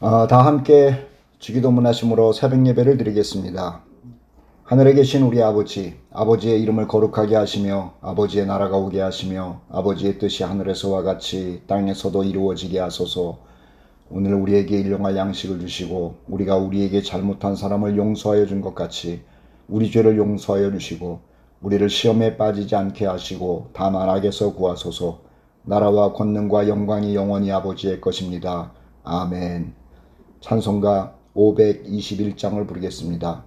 다 함께 주기도문하심으로 새벽 예배를 드리겠습니다. 하늘에 계신 우리 아버지, 아버지의 이름을 거룩하게 하시며 아버지의 나라가 오게 하시며 아버지의 뜻이 하늘에서와 같이 땅에서도 이루어지게 하소서. 오늘 우리에게 일용할 양식을 주시고 우리가 우리에게 잘못한 사람을 용서하여 준 것 같이 우리 죄를 용서하여 주시고 우리를 시험에 빠지지 않게 하시고 다만 악에서 구하소서. 나라와 권능과 영광이 영원히 아버지의 것입니다. 아멘. 찬송가 521장을 부르겠습니다.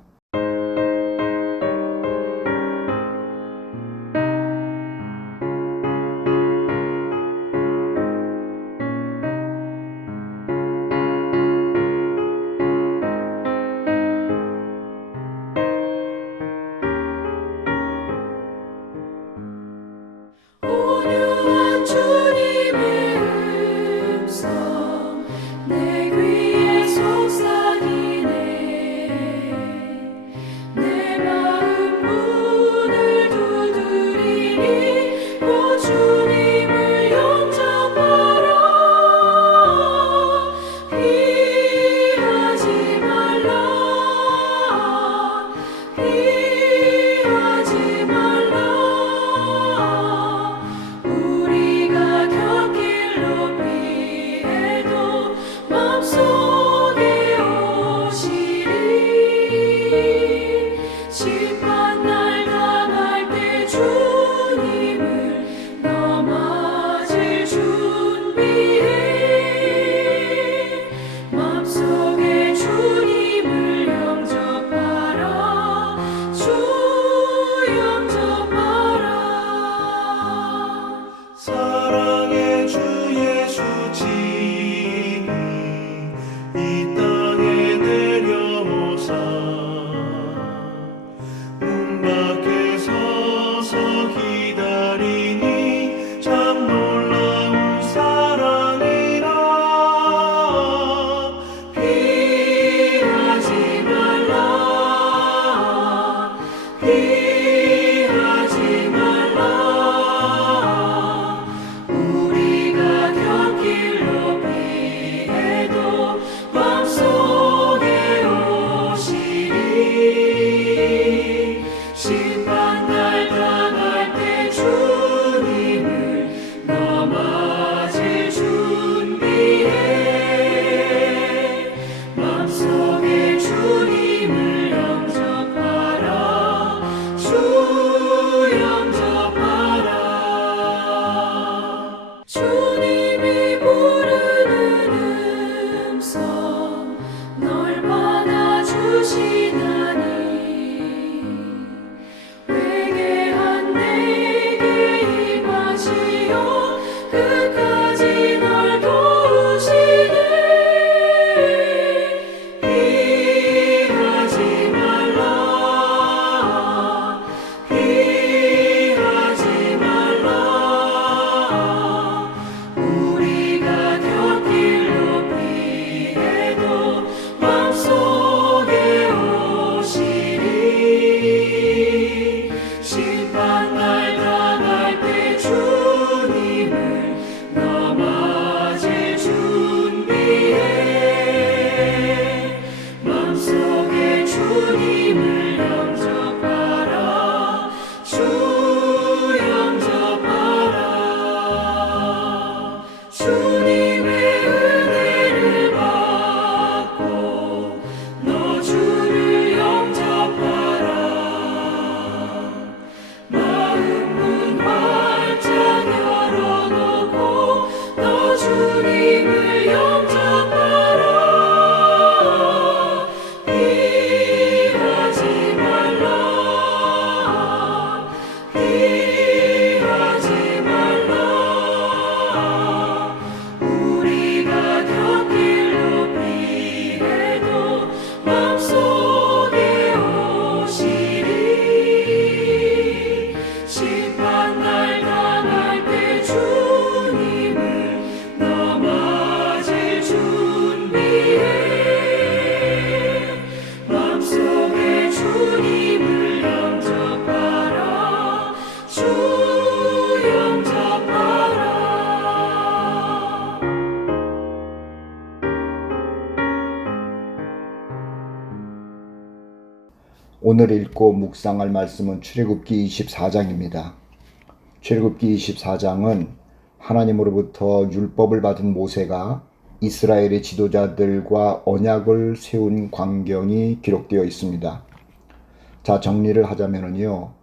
온유한 주님의 음성 내 귀에 속삭이네. 내 마음 문을 두드리니 오 주님을 영접하라. 피하지 말라. 피하지 말라. 우리가 곁길로 피해도 맘속에 오시리. 심판날 당할 때 주님을 넘어질 준비해. 맘속에 주님을 영접하라. 주 영접하라. 사랑의 주 예수 친히 이 땅에 내려오사 문 밖에 서서 기다리니 참 놀라운 사랑이라. 피하지 말라. 피하지 말라. 우리가 곁길로 피해도 맘속에 오시리. 심판날 당할 때 주님을 넘어질 준비해. 맘속에 주님을 영접하라. 주 영접하라. 주님이 부르는 음성 널 받아주시다니. 회개한 내게 임하시어 끝까지 널 도우시네. 피하지 말라. 피하지 말라. 우리가 곁길로 피해도 맘속에 오늘 읽고 묵상할 말씀은 출애굽기 24장입니다. 출애굽기 24장은 하나님으로부터 율법을 받은 모세가 이스라엘의 지도자들과 언약을 세운 광경이 기록되어 있습니다. 자, 정리를 하자면요.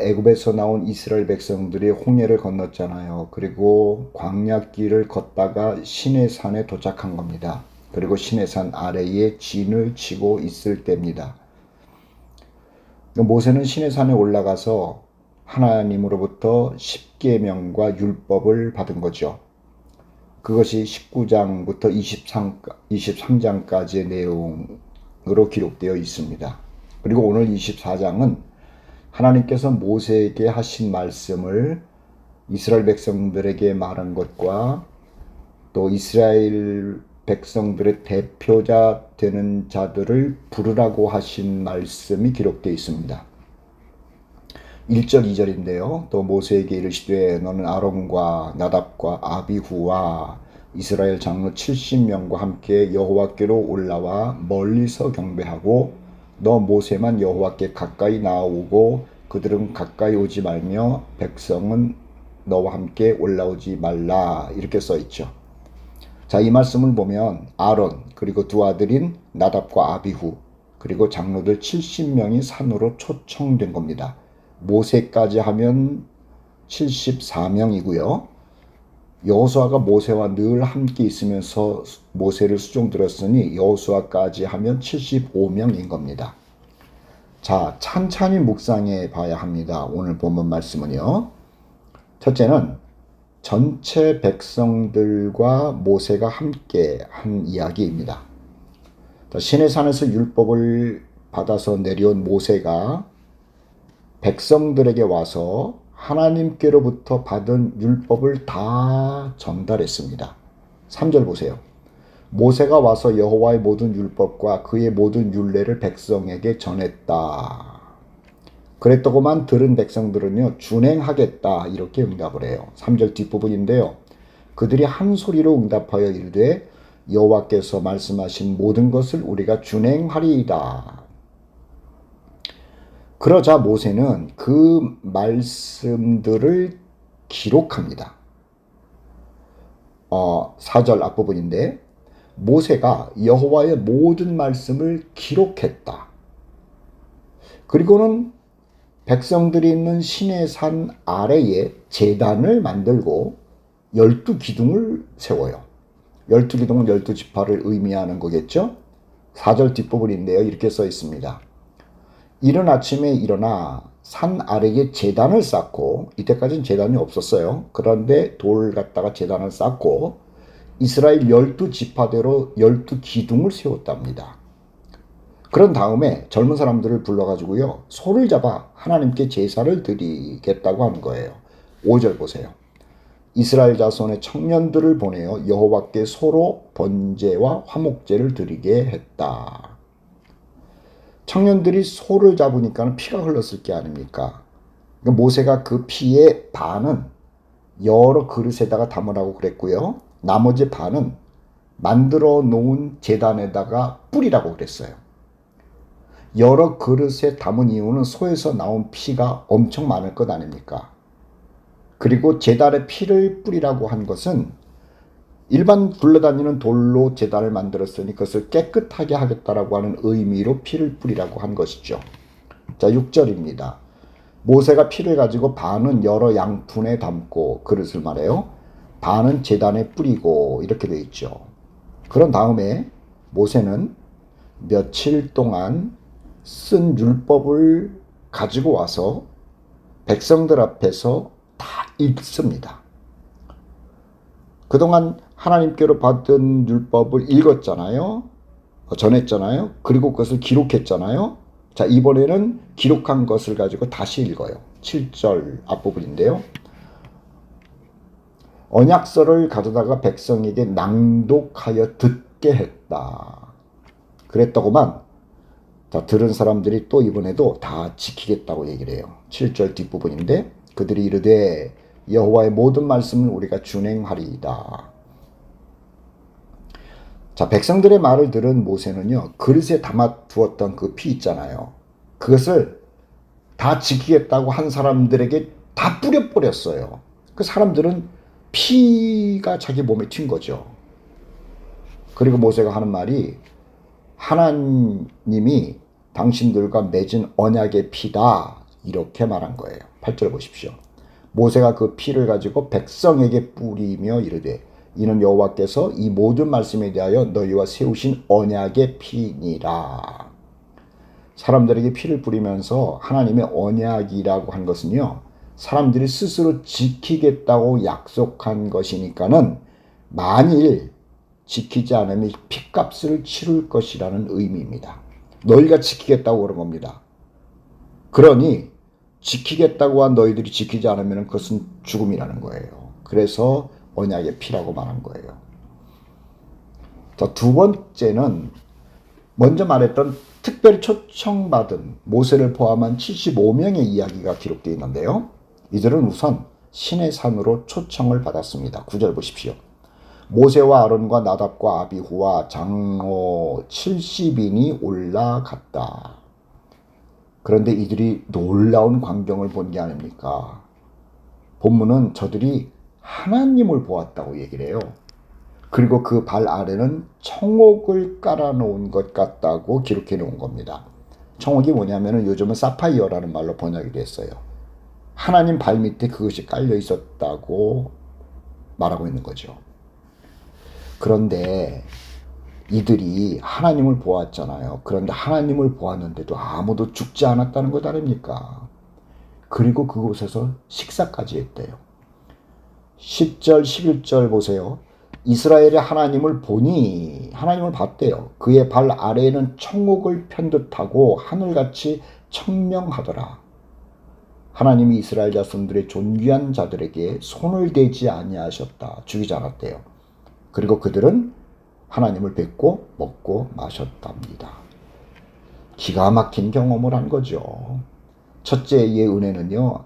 애굽에서 나온 이스라엘 백성들이 홍해를 건넜잖아요. 그리고 광야길을 걷다가 시내산에 도착한 겁니다. 그리고 시내산 아래에 진을 치고 있을 때입니다. 모세는 시내산에 올라가서 하나님으로부터 십계명과 율법을 받은 거죠. 그것이 19장부터 23장까지의 내용으로 기록되어 있습니다. 그리고 오늘 24장은 하나님께서 모세에게 하신 말씀을 이스라엘 백성들에게 말한 것과 또 이스라엘 백성들의 대표자 되는 자들을 부르라고 하신 말씀이 기록되어 있습니다. 1절 2절인데요. 또 모세에게 이르시되 너는 아론과 나답과 아비후와 이스라엘 장로 70명과 함께 여호와께로 올라와 멀리서 경배하고 너 모세만 여호와께 가까이 나오고 그들은 가까이 오지 말며 백성은 너와 함께 올라오지 말라 이렇게 써 있죠. 자, 이 말씀을 보면 아론 그리고 두 아들인 나답과 아비후 그리고 장로들 70명이 산으로 초청된 겁니다. 모세까지 하면 74명이고요. 여호수아가 모세와 늘 함께 있으면서 모세를 수종 들었으니 여호수아까지 하면 75명인 겁니다. 자, 찬찬히 묵상해 봐야 합니다. 오늘 본문 말씀은요. 첫째는 전체 백성들과 모세가 함께 한 이야기입니다. 시내산에서 율법을 받아서 내려온 모세가 백성들에게 와서 하나님께로부터 받은 율법을 다 전달했습니다. 3절 보세요. 모세가 와서 여호와의 모든 율법과 그의 모든 율례를 백성에게 전했다. 그랬더구만 들은 백성들은요 준행하겠다 이렇게 응답을 해요. 3절 뒷부분인데요. 그들이 한 소리로 응답하여 이르되 여호와께서 말씀하신 모든 것을 우리가 준행하리이다. 그러자 모세는 그 말씀들을 기록합니다. 4절 앞부분인데 모세가 여호와의 모든 말씀을 기록했다. 그리고는 백성들이 있는 시내산 아래에 제단을 만들고 12기둥을 세워요. 12기둥은 12지파를 의미하는 거겠죠. 4절 뒷부분인데요. 이렇게 써 있습니다. 이른 아침에 일어나 산 아래에 제단을 쌓고, 이때까지는 제단이 없었어요. 그런데 돌 갖다가 제단을 쌓고 이스라엘 12지파대로 12기둥을 세웠답니다. 그런 다음에 젊은 사람들을 불러가지고요 소를 잡아 하나님께 제사를 드리겠다고 하는 거예요. 5절 보세요. 이스라엘 자손의 청년들을 보내어 여호와께 소로 번제와 화목제를 드리게 했다. 청년들이 소를 잡으니까 피가 흘렀을 게 아닙니까? 모세가 그 피의 반은 여러 그릇에다가 담으라고 그랬고요. 나머지 반은 만들어 놓은 제단에다가 뿌리라고 그랬어요. 여러 그릇에 담은 이유는 소에서 나온 피가 엄청 많을 것 아닙니까? 그리고 제단에 피를 뿌리라고 한 것은 일반 굴러다니는 돌로 제단을 만들었으니 그것을 깨끗하게 하겠다라고 하는 의미로 피를 뿌리라고 한 것이죠. 자, 6절입니다. 모세가 피를 가지고 반은 여러 양푼에 담고, 그릇을 말해요. 반은 제단에 뿌리고 이렇게 되어 있죠. 그런 다음에 모세는 며칠 동안 쓴 율법을 가지고 와서 백성들 앞에서 다 읽습니다. 그동안 하나님께로 받은 율법을 읽었잖아요. 전했잖아요. 그리고 그것을 기록했잖아요. 자, 이번에는 기록한 것을 가지고 다시 읽어요. 7절 앞부분인데요. 언약서를 가져다가 백성에게 낭독하여 듣게 했다. 그랬더구만. 자, 들은 사람들이 또 이번에도 다 지키겠다고 얘기를 해요. 7절 뒷부분인데 그들이 이르되 여호와의 모든 말씀을 우리가 준행하리이다. 자, 백성들의 말을 들은 모세는요 그릇에 담아 두었던 그 피 있잖아요. 그것을 다 지키겠다고 한 사람들에게 다 뿌려버렸어요. 그 사람들은 피가 자기 몸에 튄 거죠. 그리고 모세가 하는 말이 하나님이 당신들과 맺은 언약의 피다 이렇게 말한 거예요. 8절 보십시오. 모세가 그 피를 가지고 백성에게 뿌리며 이르되 이는 여호와께서 이 모든 말씀에 대하여 너희와 세우신 언약의 피니라. 사람들에게 피를 뿌리면서 하나님의 언약이라고 한 것은요, 사람들이 스스로 지키겠다고 약속한 것이니까는 만일 지키지 않으면 핏값을 치를 것이라는 의미입니다. 너희가 지키겠다고 그런 겁니다. 그러니 지키겠다고 한 너희들이 지키지 않으면 그것은 죽음이라는 거예요. 그래서 언약의 피라고 말한 거예요. 자, 두 번째는 먼저 말했던 특별히 초청받은 모세를 포함한 75명의 이야기가 기록되어 있는데요. 이들은 우선 신의 산으로 초청을 받았습니다. 9절 보십시오. 모세와 아론과 나답과 아비후와 장로 70인이 올라갔다. 그런데 이들이 놀라운 광경을 본 게 아닙니까? 본문은 저들이 하나님을 보았다고 얘기를 해요. 그리고 그 발 아래는 청옥을 깔아놓은 것 같다고 기록해 놓은 겁니다. 청옥이 뭐냐면은 요즘은 사파이어라는 말로 번역이 됐어요. 하나님 발 밑에 그것이 깔려 있었다고 말하고 있는 거죠. 그런데 이들이 하나님을 보았잖아요. 그런데 하나님을 보았는데도 아무도 죽지 않았다는 것 아닙니까? 그리고 그곳에서 식사까지 했대요. 10절, 11절 보세요. 이스라엘의 하나님을 보니 하나님을 봤대요. 그의 발 아래에는 천국을 편듯하고 하늘같이 청명하더라. 하나님이 이스라엘 자손들의 존귀한 자들에게 손을 대지 아니하셨다. 죽이지 않았대요. 그리고 그들은 하나님을 뵙고 먹고 마셨답니다. 기가 막힌 경험을 한 거죠. 첫째의 은혜는요,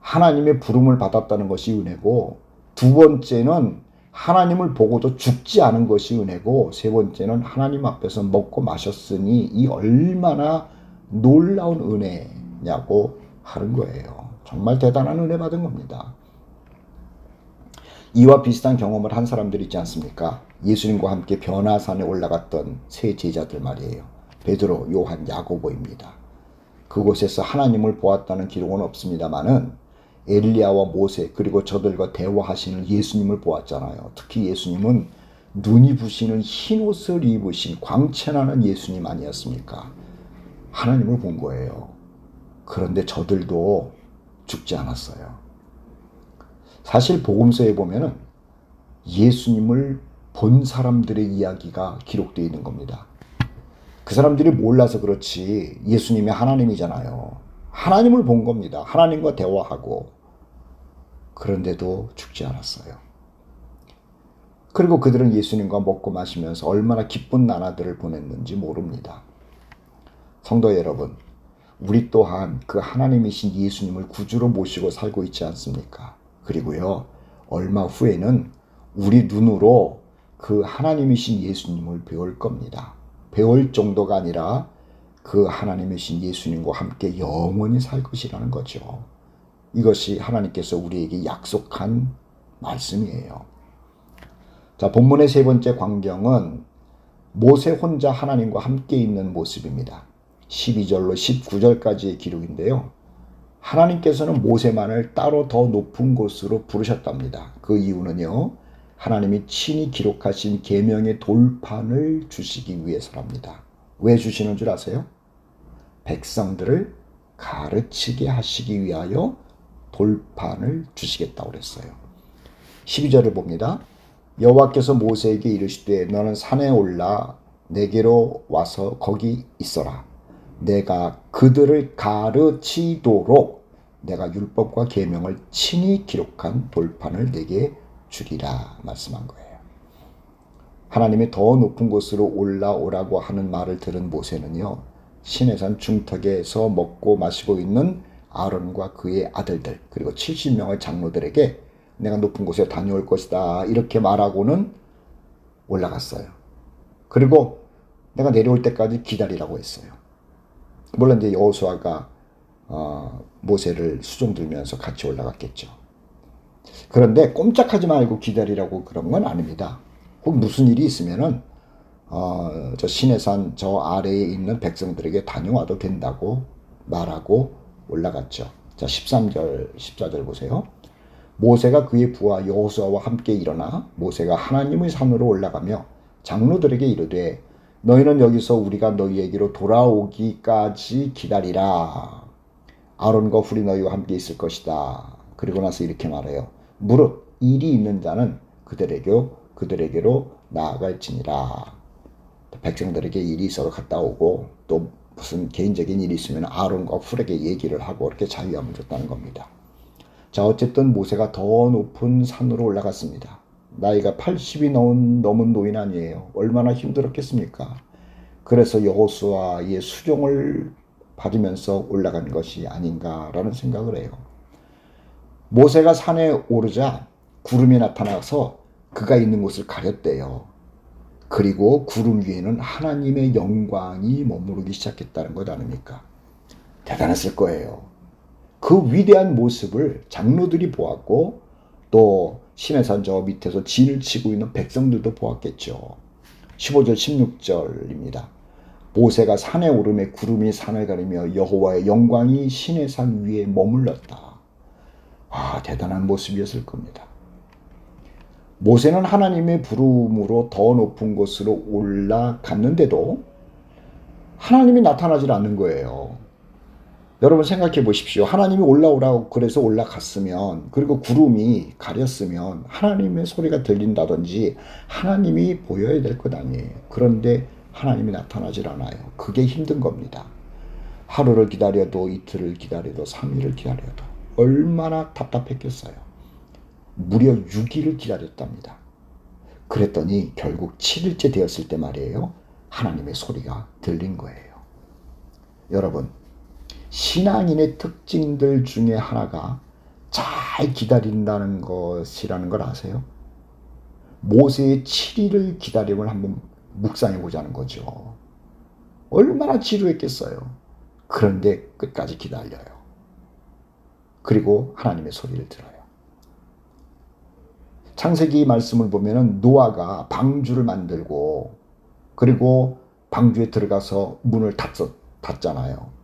하나님의 부름을 받았다는 것이 은혜고, 두 번째는 하나님을 보고도 죽지 않은 것이 은혜고, 세 번째는 하나님 앞에서 먹고 마셨으니 이 얼마나 놀라운 은혜냐고 하는 거예요. 정말 대단한 은혜 받은 겁니다. 이와 비슷한 경험을 한 사람들이 있지 않습니까? 예수님과 함께 변화산에 올라갔던 세 제자들 말이에요. 베드로, 요한, 야고보입니다. 그곳에서 하나님을 보았다는 기록은 없습니다만은 엘리야와 모세 그리고 저들과 대화하시는 예수님을 보았잖아요. 특히 예수님은 눈이 부시는 흰 옷을 입으신 광채나는 예수님 아니었습니까? 하나님을 본 거예요. 그런데 저들도 죽지 않았어요. 사실 복음서에 보면은 예수님을 본 사람들의 이야기가 기록되어 있는 겁니다. 그 사람들이 몰라서 그렇지 예수님이 하나님이잖아요. 하나님을 본 겁니다. 하나님과 대화하고. 그런데도 죽지 않았어요. 그리고 그들은 예수님과 먹고 마시면서 얼마나 기쁜 나날들을 보냈는지 모릅니다. 성도 여러분, 우리 또한 그 하나님이신 예수님을 구주로 모시고 살고 있지 않습니까? 그리고요, 얼마 후에는 우리 눈으로 그 하나님이신 예수님을 배울 겁니다. 배울 정도가 아니라 그 하나님이신 예수님과 함께 영원히 살 것이라는 거죠. 이것이 하나님께서 우리에게 약속한 말씀이에요. 자, 본문의 세 번째 광경은 모세 혼자 하나님과 함께 있는 모습입니다. 12절로 19절까지의 기록인데요. 하나님께서는 모세만을 따로 더 높은 곳으로 부르셨답니다. 그 이유는요, 하나님이 친히 기록하신 계명의 돌판을 주시기 위해서랍니다. 왜 주시는 줄 아세요? 백성들을 가르치게 하시기 위하여 돌판을 주시겠다고 그랬어요. 12절을 봅니다. 여호와께서 모세에게 이르시되 너는 산에 올라 내게로 와서 거기 있어라. 내가 그들을 가르치도록 내가 율법과 계명을 친히 기록한 돌판을 내게 주리라 말씀한 거예요. 하나님이 더 높은 곳으로 올라오라고 하는 말을 들은 모세는요, 시내산 중턱에서 먹고 마시고 있는 아론과 그의 아들들 그리고 70명의 장로들에게 내가 높은 곳에 다녀올 것이다 이렇게 말하고는 올라갔어요. 그리고 내가 내려올 때까지 기다리라고 했어요. 물론 이제 여호수아가 모세를 수종 들면서 같이 올라갔겠죠. 그런데 꼼짝하지 말고 기다리라고 그런 건 아닙니다. 혹 무슨 일이 있으면은 저 시내산 저 아래에 있는 백성들에게 다녀와도 된다고 말하고 올라갔죠. 자, 13절, 14절 보세요. 모세가 그의 부하 여호수아와 함께 일어나 모세가 하나님의 산으로 올라가며 장로들에게 이르되 너희는 여기서 우리가 너희에게로 돌아오기까지 기다리라. 아론과 훌이 너희와 함께 있을 것이다. 그리고 나서 이렇게 말해요. 무릇 일이 있는 자는 그들에게로 나아갈지니라. 백성들에게 일이 있어서 갔다 오고 또 무슨 개인적인 일이 있으면 아론과 훌에게 얘기를 하고 이렇게 자유함을 줬다는 겁니다. 자, 어쨌든 모세가 더 높은 산으로 올라갔습니다. 나이가 80이 넘은 노인 아니에요. 얼마나 힘들었겠습니까? 그래서 여호수아의 수종을 받으면서 올라간 것이 아닌가라는 생각을 해요. 모세가 산에 오르자 구름이 나타나서 그가 있는 곳을 가렸대요. 그리고 구름 위에는 하나님의 영광이 머무르기 시작했다는 것 아닙니까? 대단했을 거예요. 그 위대한 모습을 장로들이 보았고 또 시내산 저 밑에서 진을 치고 있는 백성들도 보았겠죠. 15절 16절입니다. 모세가 산에 오르매 구름이 산을 가리며 여호와의 영광이 시내산 위에 머물렀다. 대단한 모습이었을 겁니다. 모세는 하나님의 부름으로 더 높은 곳으로 올라갔는데도 하나님이 나타나질 않는 거예요. 여러분 생각해 보십시오. 하나님이 올라오라고 그래서 올라갔으면, 그리고 구름이 가렸으면 하나님의 소리가 들린다든지 하나님이 보여야 될 것 아니에요. 그런데 하나님이 나타나질 않아요. 그게 힘든 겁니다. 하루를 기다려도 이틀을 기다려도 3일을 기다려도 얼마나 답답했겠어요. 무려 6일을 기다렸답니다. 그랬더니 결국 7일째 되었을 때 말이에요. 하나님의 소리가 들린 거예요. 여러분, 신앙인의 특징들 중에 하나가 잘 기다린다는 것이라는 걸 아세요? 모세의 7일을 기다림을 한번 묵상해 보자는 거죠. 얼마나 지루했겠어요. 그런데 끝까지 기다려요. 그리고 하나님의 소리를 들어요. 창세기 말씀을 보면은 노아가 방주를 만들고 그리고 방주에 들어가서 문을 닫잖아요.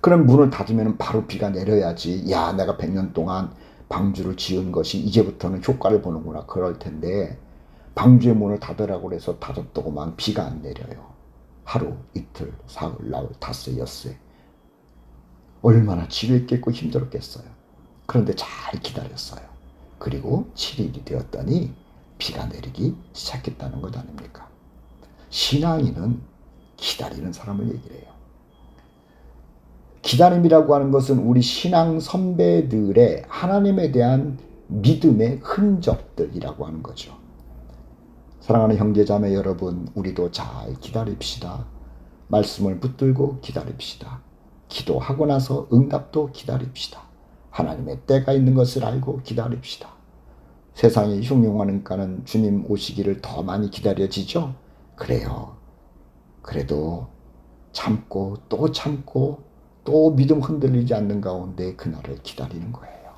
그럼 문을 닫으면 바로 비가 내려야지. 야, 내가 100년 동안 방주를 지은 것이 이제부터는 효과를 보는구나. 그럴 텐데 방주의 문을 닫으라고 해서 닫았더구만 비가 안 내려요. 하루, 이틀, 사흘, 나흘, 닷새, 엿새. 얼마나 지루했겠고 힘들었겠어요. 그런데 잘 기다렸어요. 그리고 7일이 되었더니 비가 내리기 시작했다는 것 아닙니까? 신앙인은 기다리는 사람을 얘기를 해요. 기다림이라고 하는 것은 우리 신앙 선배들의 하나님에 대한 믿음의 흔적들이라고 하는 거죠. 사랑하는 형제자매 여러분, 우리도 잘 기다립시다. 말씀을 붙들고 기다립시다. 기도하고 나서 응답도 기다립시다. 하나님의 때가 있는 것을 알고 기다립시다. 세상이 흉흉하니까는 주님 오시기를 더 많이 기다려지죠? 그래요. 그래도 참고 또 참고 또 믿음 흔들리지 않는 가운데 그날을 기다리는 거예요.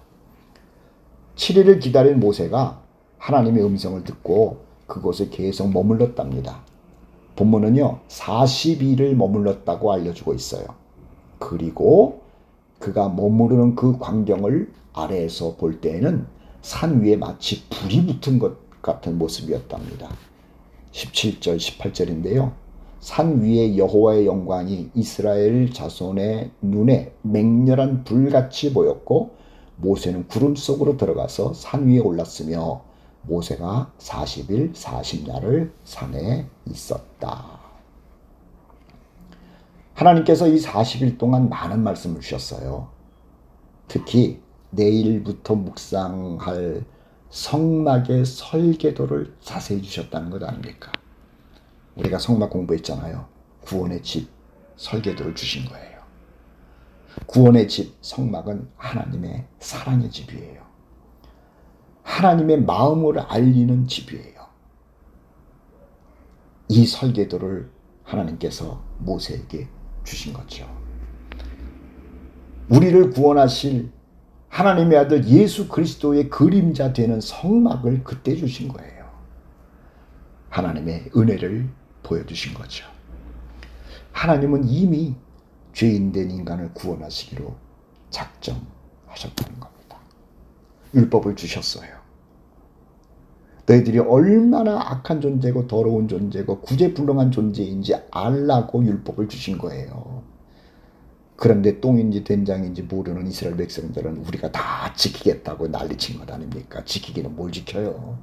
7일을 기다린 모세가 하나님의 음성을 듣고 그곳에 계속 머물렀답니다. 본문은요 40일을 머물렀다고 알려주고 있어요. 그리고 그가 머무르는 그 광경을 아래에서 볼 때에는 산 위에 마치 불이 붙은 것 같은 모습이었답니다. 17절 18절인데요. 산 위에 여호와의 영광이 이스라엘 자손의 눈에 맹렬한 불같이 보였고 모세는 구름 속으로 들어가서 산 위에 올랐으며 모세가 40일 40야를 산에 있었다. 하나님께서 이 40일 동안 많은 말씀을 주셨어요. 특히 내일부터 묵상할 성막의 설계도를 자세히 주셨다는 것 아닙니까? 우리가 성막 공부했잖아요. 구원의 집 설계도를 주신 거예요. 구원의 집 성막은 하나님의 사랑의 집이에요. 하나님의 마음을 알리는 집이에요. 이 설계도를 하나님께서 모세에게 주신 거죠. 우리를 구원하실 하나님의 아들 예수 그리스도의 그림자 되는 성막을 그때 주신 거예요. 하나님의 은혜를 보여주신 거죠. 하나님은 이미 죄인된 인간을 구원하시기로 작정하셨다는 겁니다. 율법을 주셨어요. 너희들이 얼마나 악한 존재고 더러운 존재고 구제불능한 존재인지 알라고 율법을 주신 거예요. 그런데 똥인지 된장인지 모르는 이스라엘 백성들은 우리가 다 지키겠다고 난리친 것 아닙니까? 지키기는 뭘 지켜요?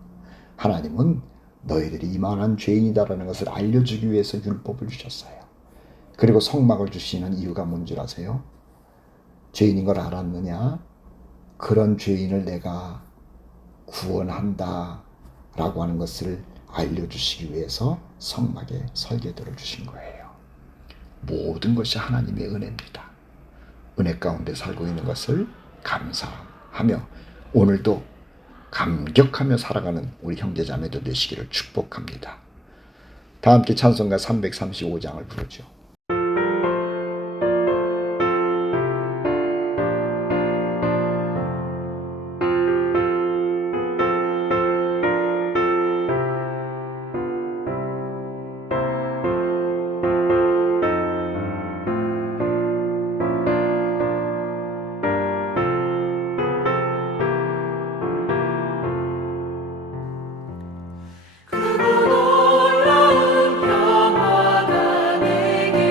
하나님은 너희들이 이만한 죄인이다라는 것을 알려주기 위해서 율법을 주셨어요. 그리고 성막을 주시는 이유가 뭔지 아세요? 죄인인 걸 알았느냐? 그런 죄인을 내가 구원한다 라고 하는 것을 알려주시기 위해서 성막에 설계도를 주신 거예요. 모든 것이 하나님의 은혜입니다. 은혜 가운데 살고 있는 것을 감사하며 오늘도 감격하며 살아가는 우리 형제자매들 되시기를 축복합니다. 다 함께 찬송가 335장을 부르죠. 크고 놀라운 평화가 내게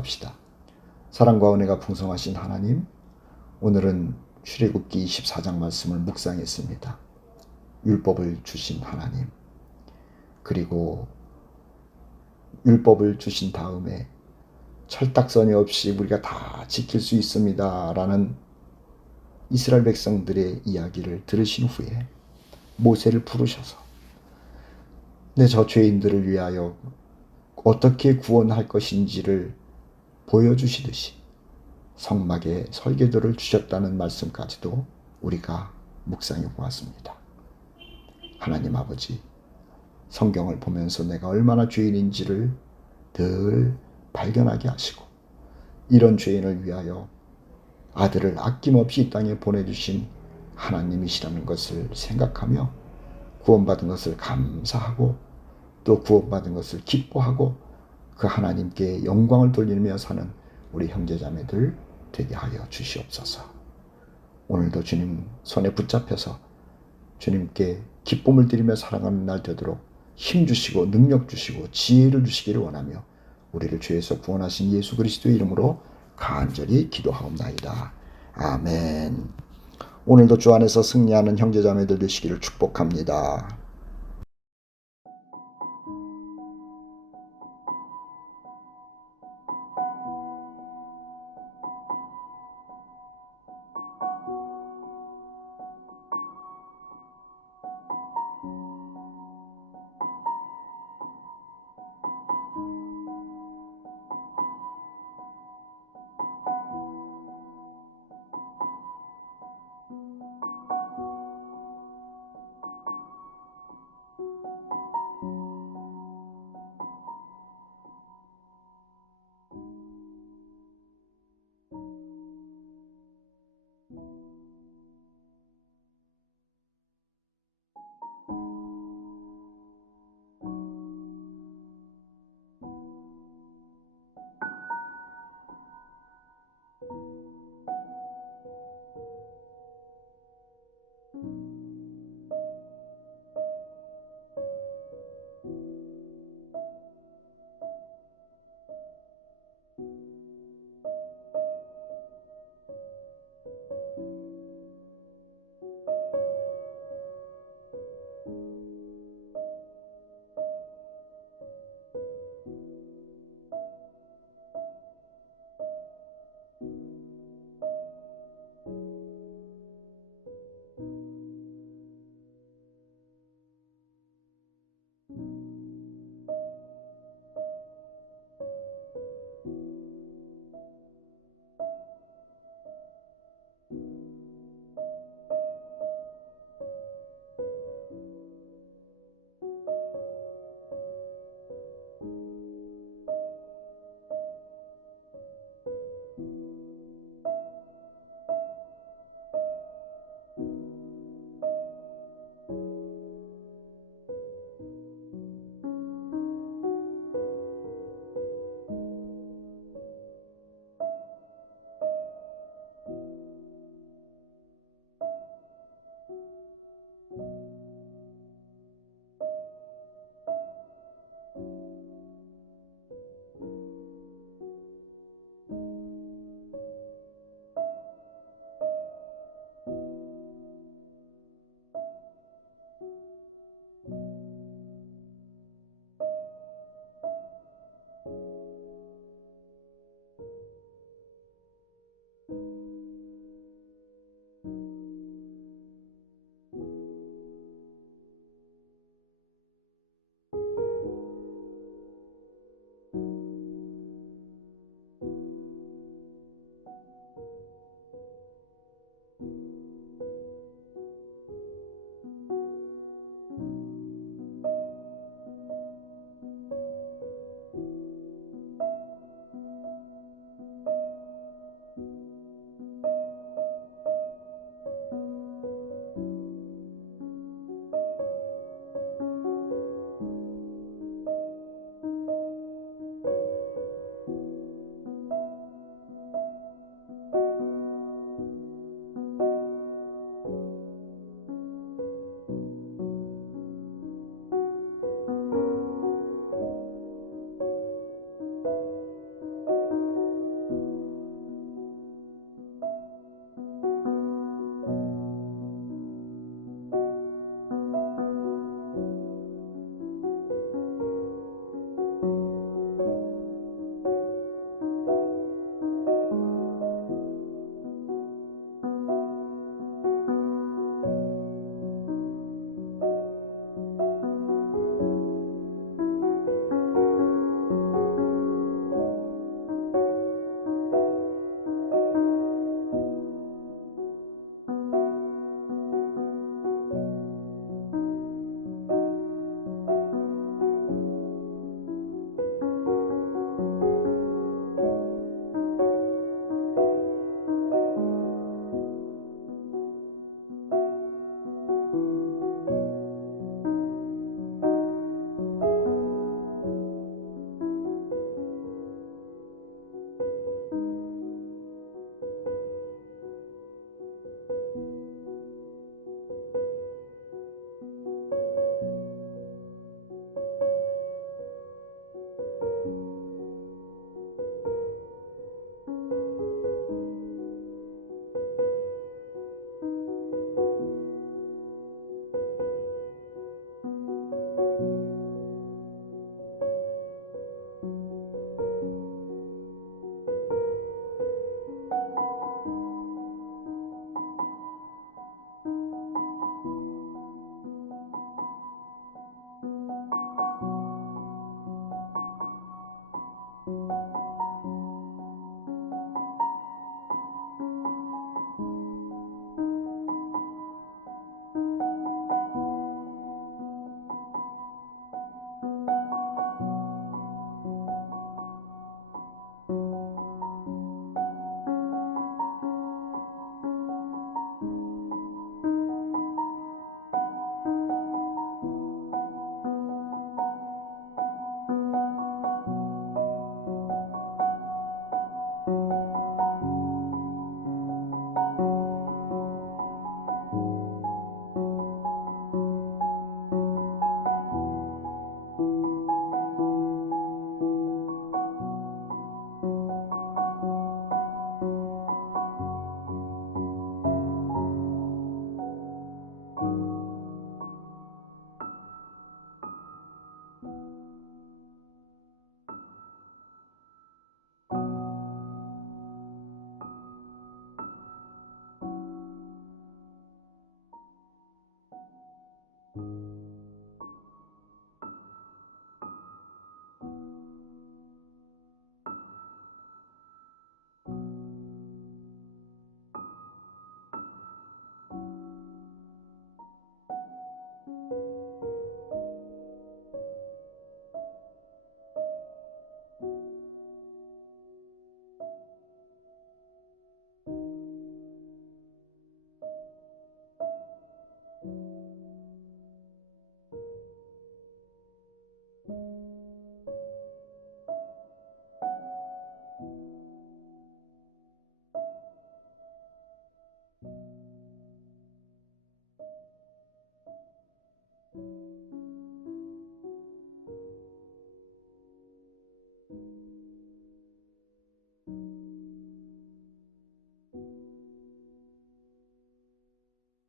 기도합시다. 사랑과 은혜가 풍성하신 하나님, 오늘은 출애굽기 24장 말씀을 묵상했습니다. 율법을 주신 하나님, 그리고 율법을 주신 다음에 철딱서니 없이 우리가 다 지킬 수 있습니다 라는 이스라엘 백성들의 이야기를 들으신 후에 모세를 부르셔서 저 죄인들을 위하여 어떻게 구원할 것인지를 보여주시듯이 성막에 설계도를 주셨다는 말씀까지도 우리가 묵상해 보았습니다. 하나님 아버지, 성경을 보면서 내가 얼마나 죄인인지를 늘 발견하게 하시고 이런 죄인을 위하여 아들을 아낌없이 이 땅에 보내주신 하나님이시라는 것을 생각하며 구원받은 것을 감사하고 또 구원받은 것을 기뻐하고 그 하나님께 영광을 돌리며 사는 우리 형제자매들 되게 하여 주시옵소서. 오늘도 주님 손에 붙잡혀서 주님께 기쁨을 드리며 살아가는 날 되도록 힘 주시고 능력 주시고 지혜를 주시기를 원하며 우리를 죄에서 구원하신 예수 그리스도의 이름으로 간절히 기도하옵나이다. 아멘. 오늘도 주 안에서 승리하는 형제자매들 되시기를 축복합니다.